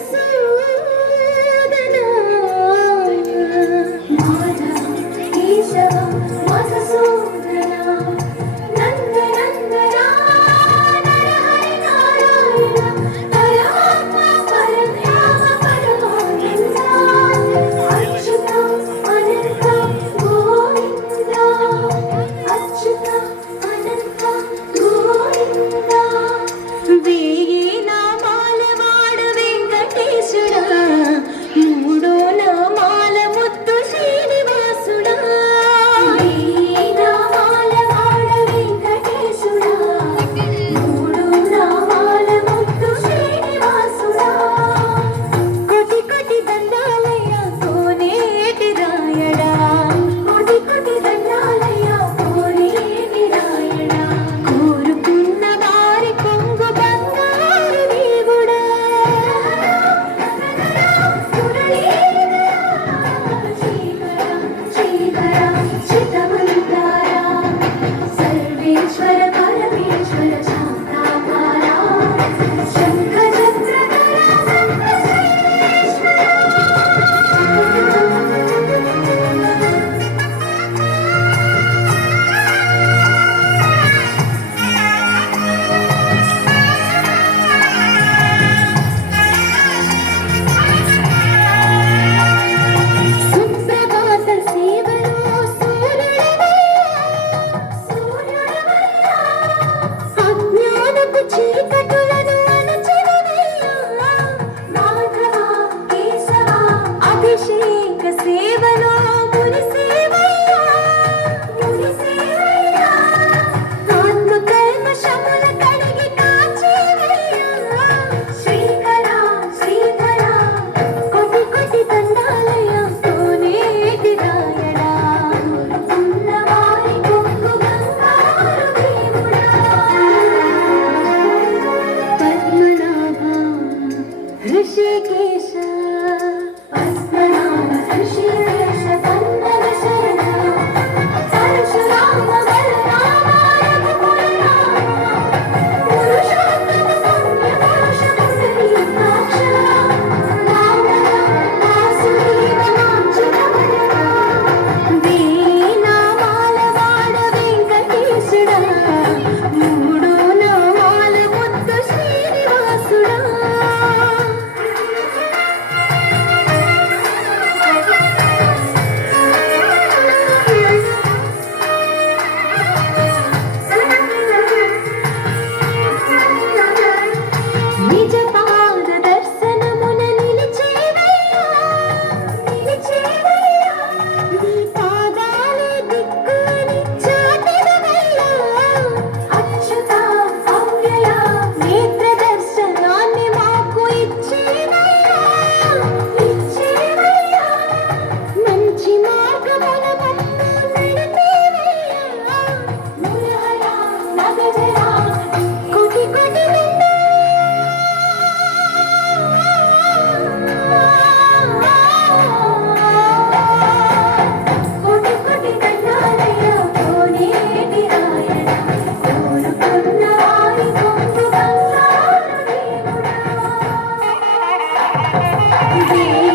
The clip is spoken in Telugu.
మధుసూదన మాధవ కేశవ మధుసూదన बो Obrigada.